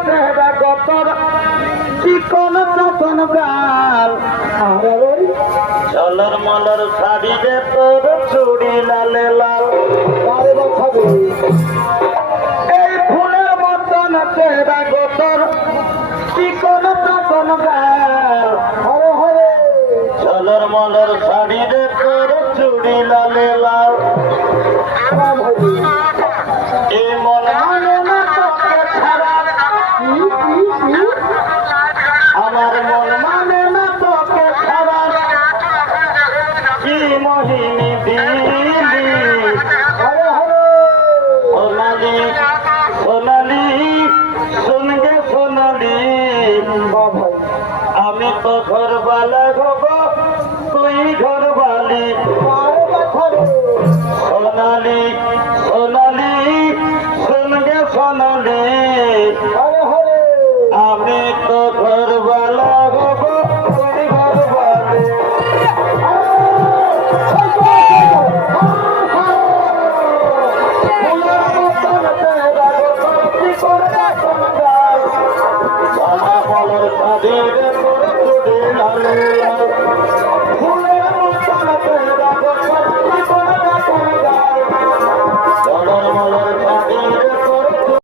তেরা গতর চিকন চাতন গাল চলর মলর শাড়ি রে তোর চুড়ি লালে লাল। এই ফুলের মতন তেরা গতর চিকন চাতন গাল চলর মলর শাড়ি রে তোর চুড়ি লালে লাল ভাই আমি তো ঘর বালা গব তুই ঘর বালি সোনালি সোনালি শুনবে সোনালি